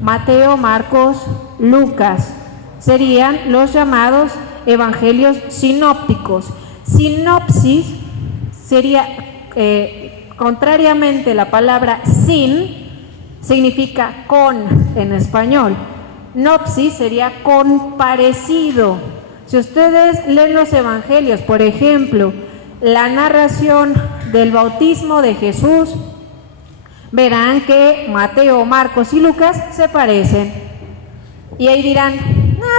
Mateo, Marcos, Lucas, serían los llamados evangelios sinópticos. Sinopsis sería, contrariamente, la palabra sin significa con en español. Nopsis sería con parecido. Si ustedes leen los evangelios, por ejemplo, la narración del bautismo de Jesús, verán que Mateo, Marcos y Lucas se parecen. Y ahí dirán,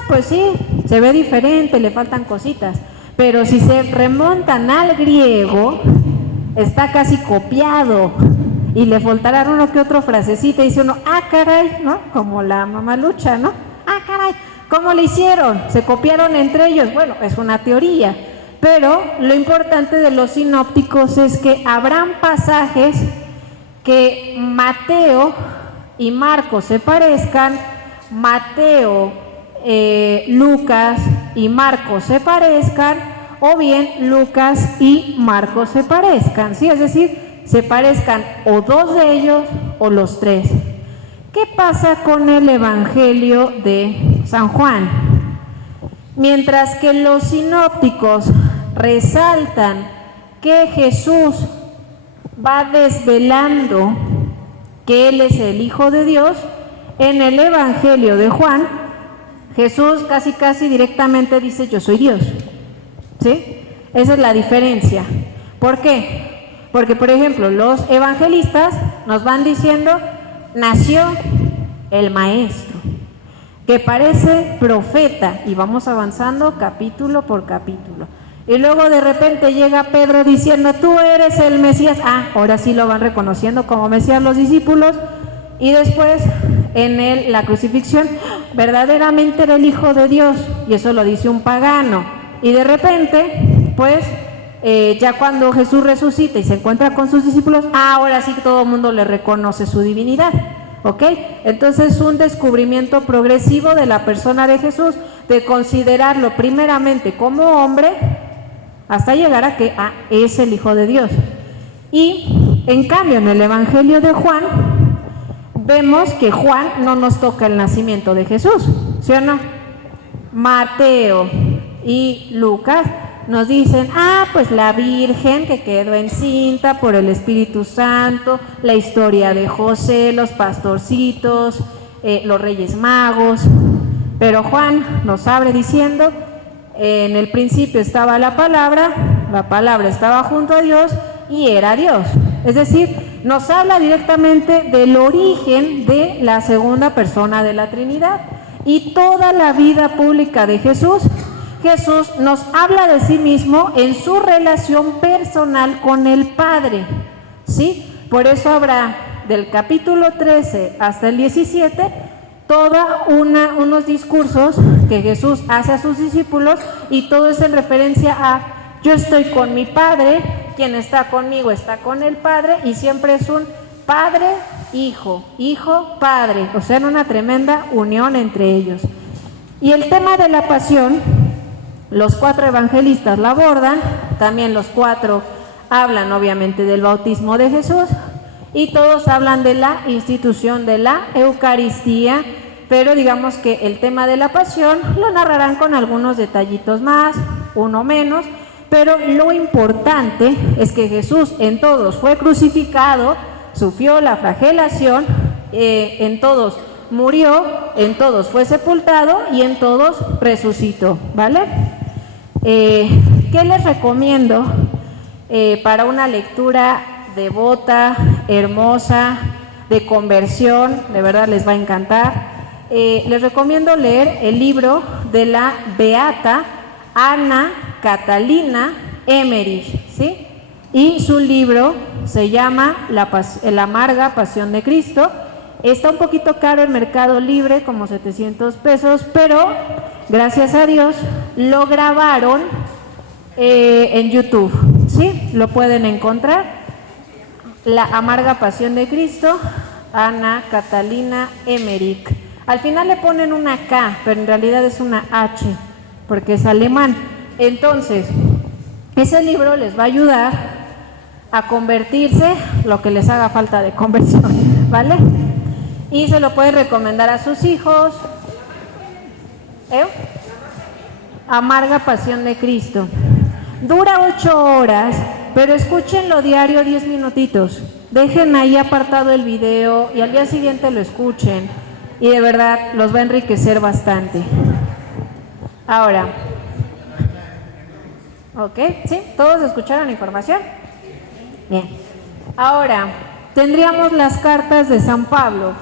pues sí, se ve diferente, le faltan cositas. Pero si se remontan al griego, está casi copiado. Y le faltará uno que otro frasecita y dice uno, caray, ¿no? Como la mamalucha, ¿no? Caray, ¿cómo le hicieron? ¿Se copiaron entre ellos? Bueno, es una teoría. Pero lo importante de los sinópticos es que habrán pasajes que Mateo y Marcos se parezcan, Mateo, Lucas y Marcos se parezcan, o bien Lucas y Marcos se parezcan, ¿sí? Es decir, se parezcan o dos de ellos o los tres. ¿Qué pasa con el Evangelio de San Juan? Mientras que los sinópticos resaltan que Jesús va desvelando que Él es el Hijo de Dios, en el Evangelio de Juan, Jesús casi directamente dice, yo soy Dios. ¿Sí? Esa es la diferencia. ¿Por qué? Porque, por ejemplo, los evangelistas nos van diciendo, nació el maestro, que parece profeta, y vamos avanzando capítulo por capítulo. Y luego de repente llega Pedro diciendo, tú eres el Mesías. Ahora sí lo van reconociendo como Mesías los discípulos. Y después, en la crucifixión, verdaderamente era el Hijo de Dios, y eso lo dice un pagano. Y de repente, pues, ya cuando Jesús resucita y se encuentra con sus discípulos, ahora sí todo el mundo le reconoce su divinidad, ¿ok? Entonces, un descubrimiento progresivo de la persona de Jesús, de considerarlo primeramente como hombre, hasta llegar a que es el Hijo de Dios. Y en cambio, en el Evangelio de Juan, vemos que Juan no nos toca el nacimiento de Jesús, ¿sí o no? Mateo y Lucas nos dicen, pues la Virgen que quedó encinta por el Espíritu Santo, la historia de José, los pastorcitos, los Reyes Magos. Pero Juan nos abre diciendo, en el principio estaba la palabra estaba junto a Dios y era Dios. Es decir, nos habla directamente del origen de la segunda persona de la Trinidad. Y toda la vida pública de Jesús nos habla de sí mismo en su relación personal con el Padre, ¿sí? Por eso habrá del capítulo 13 hasta el 17 unos discursos que Jesús hace a sus discípulos, y todo es en referencia a yo estoy con mi Padre, quien está conmigo está con el Padre, y siempre es un Padre, Hijo, Hijo, Padre, o sea, en una tremenda unión entre ellos. Y el tema de la pasión, los 4 evangelistas la abordan, también los 4 hablan obviamente del bautismo de Jesús, y todos hablan de la institución de la Eucaristía, pero digamos que el tema de la pasión lo narrarán con algunos detallitos más, uno menos, pero lo importante es que Jesús en todos fue crucificado, sufrió la flagelación, en todos murió, en todos fue sepultado y en todos resucitó, ¿vale? ¿Qué les recomiendo para una lectura devota, hermosa, de conversión? De verdad les va a encantar. Les recomiendo leer el libro de la beata Ana Catalina Emmerich, ¿sí? Y su libro se llama La amarga pasión de Cristo. Está un poquito caro en Mercado Libre, como 700 pesos, pero gracias a Dios lo grabaron en YouTube, ¿sí? Lo pueden encontrar. La amarga pasión de Cristo, Ana Catalina Emmerich. Al final le ponen una K, pero en realidad es una H, porque es alemán. Entonces, ese libro les va a ayudar a convertirse, lo que les haga falta de conversión, ¿vale? Y se lo puede recomendar a sus hijos. Amarga pasión de Cristo. Dura 8 horas, pero escúchenlo diario 10 minutitos. Dejen ahí apartado el video y al día siguiente lo escuchen. Y de verdad los va a enriquecer bastante. Ahora, ¿ok? ¿Sí? ¿Todos escucharon la información? Bien. Ahora, tendríamos las cartas de San Pablo.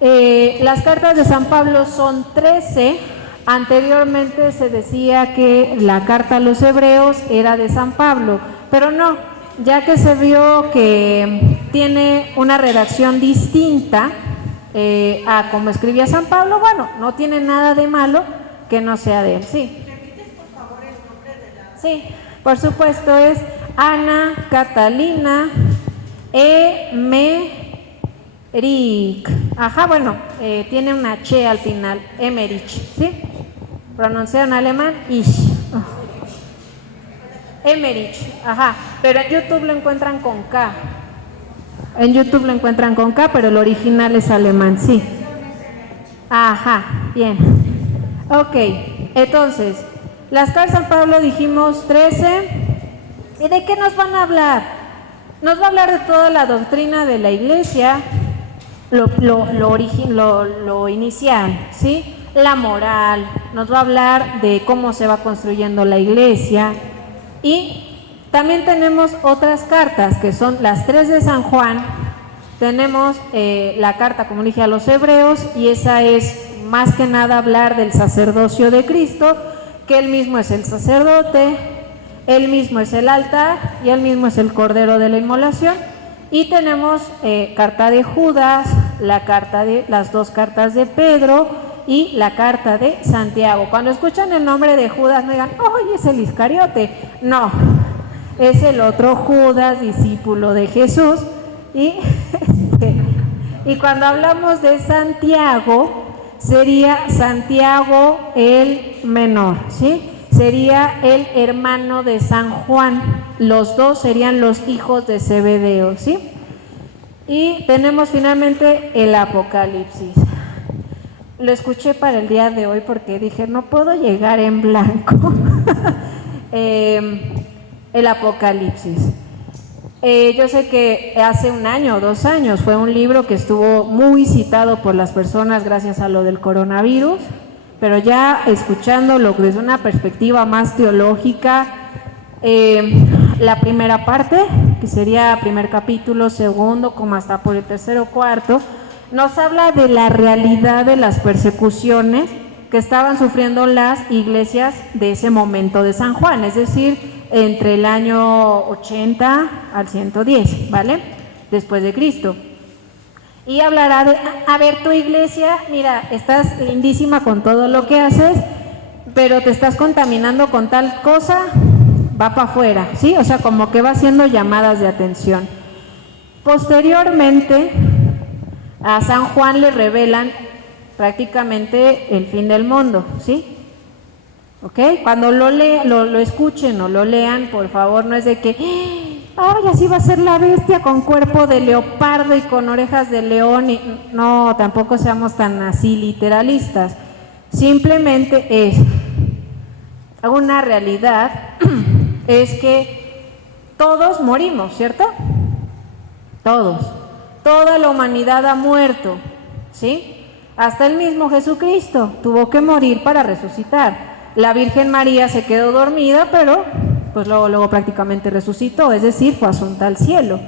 Las cartas de San Pablo son 13. Anteriormente se decía que la carta a los hebreos era de San Pablo, pero no, ya que se vio que tiene una redacción distinta a como escribía San Pablo, bueno, no tiene nada de malo que no sea de él, sí. ¿Repites por favor el nombre de la...? Sí, por supuesto, es Ana Catalina Emmerich. Ajá, bueno, tiene una H al final, Emmerich, ¿sí? Pronunciado en alemán, ich. Emmerich, ajá, pero en YouTube lo encuentran con K. En YouTube lo encuentran con K, pero el original es alemán, sí. Ajá, bien. Ok, entonces, las cartas de San Pablo dijimos 13. ¿Y de qué nos van a hablar? Nos va a hablar de toda la doctrina de la iglesia, lo inicial, ¿sí? La moral, nos va a hablar de cómo se va construyendo la iglesia. Y también tenemos otras cartas, que son las 3 de San Juan. Tenemos la carta, como dije, a los hebreos, y esa es más que nada hablar del sacerdocio de Cristo, que Él mismo es el sacerdote, Él mismo es el altar y Él mismo es el cordero de la inmolación. Y tenemos carta de Judas, las 2 cartas de Pedro y la carta de Santiago. Cuando escuchan el nombre de Judas no digan, ¡ay, es el Iscariote! No, es el otro Judas, discípulo de Jesús. Y cuando hablamos de Santiago, sería Santiago el menor, ¿sí? Sería el hermano de San Juan. Los dos serían los hijos de Zebedeo, ¿sí? Y tenemos finalmente el Apocalipsis. Lo escuché para el día de hoy porque dije, no puedo llegar en blanco. El Apocalipsis. Yo sé que hace 1 año o 2 años fue un libro que estuvo muy citado por las personas gracias a lo del coronavirus, pero ya escuchándolo desde una perspectiva más teológica, la primera parte, que sería primer capítulo, segundo, como hasta por el tercero o cuarto, nos habla de la realidad de las persecuciones que estaban sufriendo las iglesias de ese momento de San Juan, es decir, entre el año 80 al 110, ¿vale? Después de Cristo. Y hablará de, a ver, tu iglesia, mira, estás lindísima con todo lo que haces, pero te estás contaminando con tal cosa, va para afuera, ¿sí? O sea, como que va haciendo llamadas de atención. Posteriormente, a San Juan le revelan prácticamente el fin del mundo, ¿sí? ¿Ok? Cuando lo escuchen o lo lean, por favor, no es de que, ¡ay, así va a ser la bestia con cuerpo de leopardo y con orejas de león! No, tampoco seamos tan así literalistas. Simplemente es una realidad, es que todos morimos, ¿cierto? Todos. Toda la humanidad ha muerto, ¿sí? Hasta el mismo Jesucristo tuvo que morir para resucitar. la Virgen María se quedó dormida, pero pues luego prácticamente resucitó, es decir, fue asunta al cielo.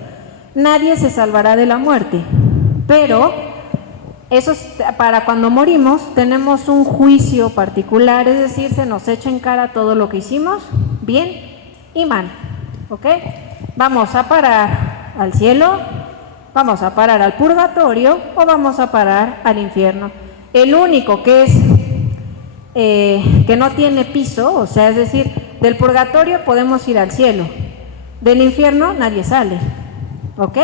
Nadie se salvará de la muerte, pero eso es para cuando morimos tenemos un juicio particular, es decir, se nos echa en cara todo lo que hicimos, bien y mal, ¿ok? Vamos a parar al cielo, vamos a parar al purgatorio o vamos a parar al infierno. El único que no tiene piso, o sea, es decir, del purgatorio podemos ir al cielo, del infierno nadie sale, ¿ok?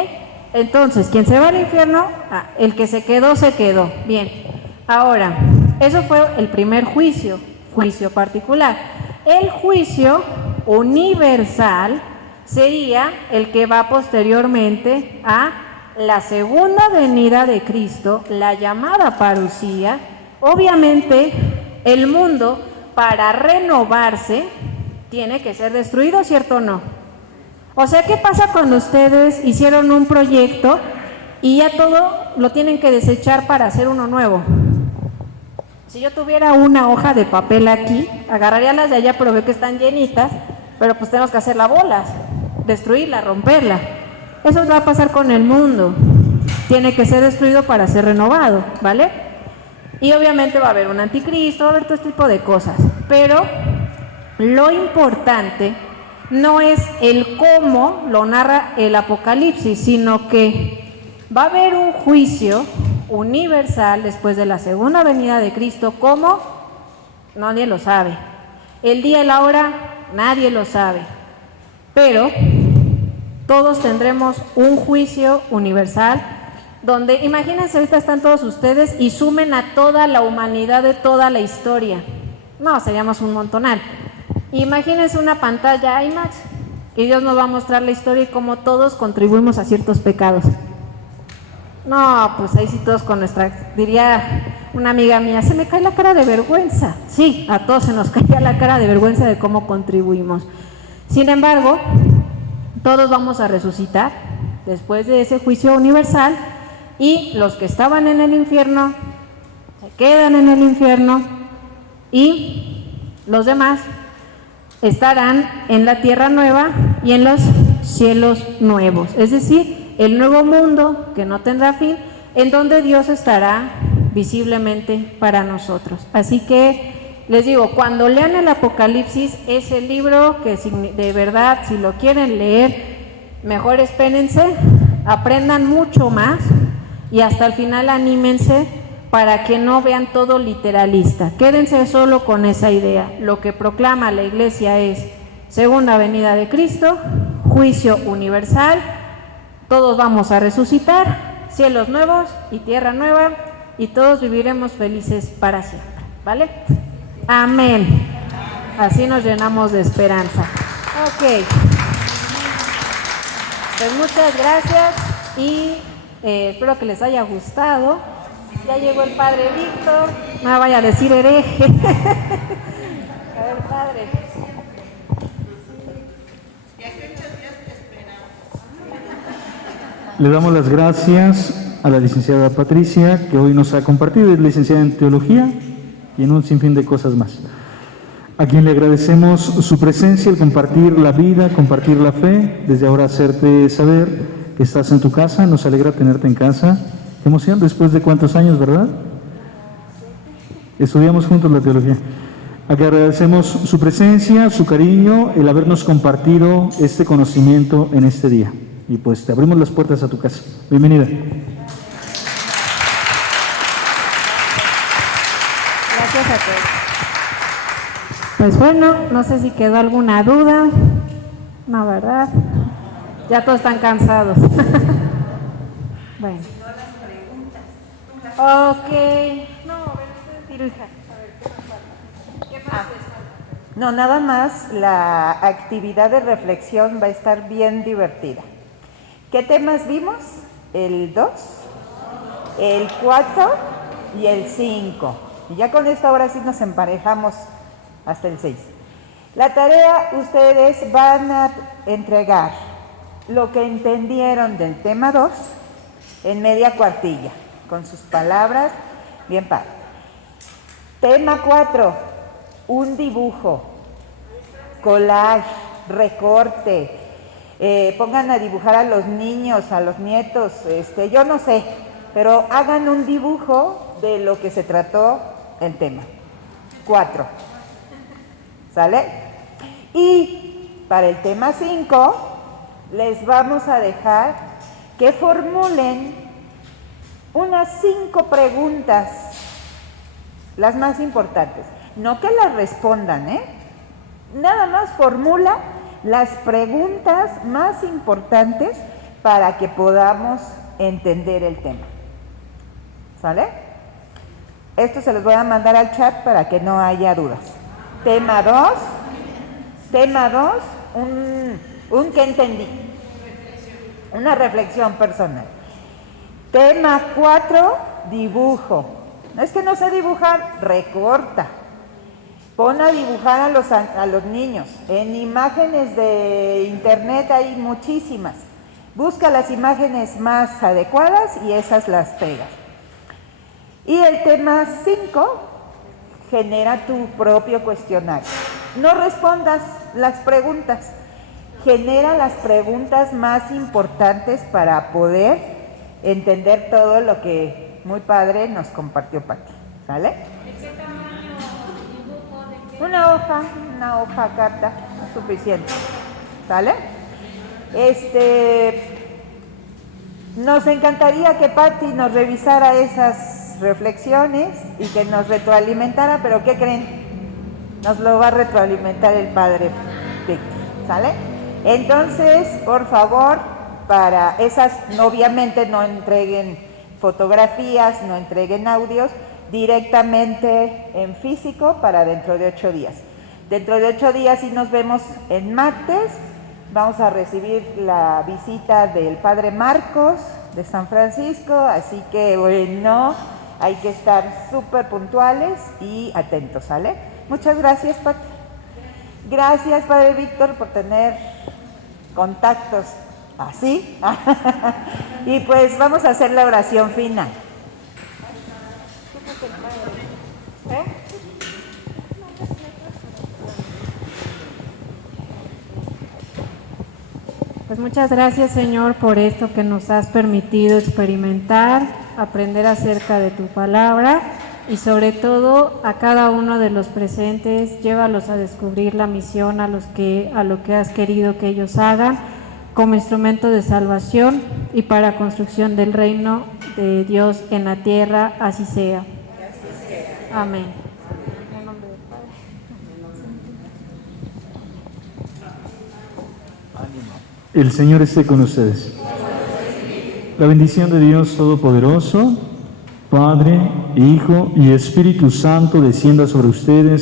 Entonces, quien se va al infierno, el que se quedó, se quedó. Bien, ahora, eso fue el primer juicio particular. El juicio universal sería el que va posteriormente a la segunda venida de Cristo, la llamada parusía. Obviamente, el mundo, para renovarse, tiene que ser destruido, ¿cierto o no? O sea, ¿qué pasa cuando ustedes hicieron un proyecto y ya todo lo tienen que desechar para hacer uno nuevo? Si yo tuviera una hoja de papel aquí, agarraría las de allá, pero veo que están llenitas, pero pues tenemos que hacerla bolas, destruirla, romperla. Eso va a pasar con el mundo. Tiene que ser destruido para ser renovado, ¿vale? Y obviamente va a haber un anticristo, va a haber todo este tipo de cosas. Pero lo importante no es el cómo lo narra el Apocalipsis, sino que va a haber un juicio universal después de la segunda venida de Cristo. ¿Cómo? Nadie lo sabe. El día y la hora, nadie lo sabe. Pero todos tendremos un juicio universal donde, imagínense, ahorita están todos ustedes y sumen a toda la humanidad de toda la historia. No, seríamos un montonal. Imagínense una pantalla IMAX y Dios nos va a mostrar la historia y cómo todos contribuimos a ciertos pecados. No, pues ahí sí todos con nuestra, diría una amiga mía, se me cae la cara de vergüenza. Sí, a todos se nos caía la cara de vergüenza de cómo contribuimos. Sin embargo, todos vamos a resucitar después de ese juicio universal y los que estaban en el infierno se quedan en el infierno y los demás estarán en la tierra nueva y en los cielos nuevos, es decir, el nuevo mundo que no tendrá fin, en donde Dios estará visiblemente para nosotros. Así que les digo, cuando lean el Apocalipsis, es el libro que de verdad, si lo quieren leer, mejor espérense, aprendan mucho más y hasta el final anímense para que no vean todo literalista. Quédense solo con esa idea. Lo que proclama la Iglesia es segunda venida de Cristo, juicio universal, todos vamos a resucitar, cielos nuevos y tierra nueva, y todos viviremos felices para siempre, ¿vale? Amén. Así nos llenamos de esperanza. Ok. Pues muchas gracias y espero que les haya gustado. Ya llegó el padre Víctor, no vaya a decir hereje. A ver, padre. Le damos las gracias a la licenciada Patricia, que hoy nos ha compartido, es licenciada en Teología y en un sinfín de cosas más. A quien le agradecemos su presencia, el compartir la vida, compartir la fe, desde ahora hacerte saber que estás en tu casa, nos alegra tenerte en casa. Qué emoción, después de cuántos años, ¿verdad? Estudiamos juntos la teología. A quien agradecemos su presencia, su cariño, el habernos compartido este conocimiento en este día. Y pues te abrimos las puertas a tu casa. Bienvenida. Gracias a todos. Pues bueno, no sé si quedó alguna duda. No, ¿verdad? Ya todos están cansados. Bueno. Ok. No, a ver, tiro, hija. A ver, ¿qué más falta? ¿Qué más es? No, nada más, la actividad de reflexión va a estar bien divertida. ¿Qué temas vimos? El 2, el 4 y el 5. Y ya con esto ahora sí nos emparejamos hasta el 6. La tarea, ustedes van a entregar lo que entendieron del tema 2 en media cuartilla, con sus palabras bien padre. Tema 4, un dibujo, collage, recorte, pongan a dibujar a los niños, a los nietos, yo no sé, pero hagan un dibujo de lo que se trató el tema. 4. ¿Sale? Y para el tema 5, les vamos a dejar que formulen unas 5 preguntas, las más importantes. No que las respondan, nada más formula las preguntas más importantes para que podamos entender el tema. ¿Sale? Esto se los voy a mandar al chat para que no haya dudas. Tema 2, un que entendí, una reflexión personal. Tema 4, dibujo. No es que no sé dibujar, recorta. Pon a dibujar a los niños. En imágenes de internet hay muchísimas. Busca las imágenes más adecuadas y esas las pegas. Y el tema 5, genera tu propio cuestionario. No respondas las preguntas, genera las preguntas más importantes para poder entender todo lo que muy padre nos compartió Pati. ¿Sale? ¿De qué tamaño dibujo? ¿De qué? Una hoja carta, suficiente. ¿Sale? Nos encantaría que Pati nos revisara esas reflexiones y que nos retroalimentara, pero ¿qué creen? Nos lo va a retroalimentar el padre Víctor, ¿sale? Entonces, por favor, para esas, obviamente no entreguen fotografías, no entreguen audios, directamente en físico para dentro de 8 días. Dentro de 8 días, si nos vemos en martes, vamos a recibir la visita del padre Marcos de San Francisco, así que bueno, hay que estar súper puntuales y atentos, ¿sale? Muchas gracias, Pati. Gracias, padre Víctor, por tener contactos así. Y pues vamos a hacer la oración final. Pues muchas gracias, Señor, por esto que nos has permitido experimentar, aprender acerca de tu palabra y sobre todo a cada uno de los presentes, llévalos a descubrir la misión a lo que has querido que ellos hagan como instrumento de salvación y para construcción del reino de Dios en la tierra, así sea. Amén. El Señor esté con ustedes. La bendición de Dios Todopoderoso, Padre, Hijo y Espíritu Santo descienda sobre ustedes.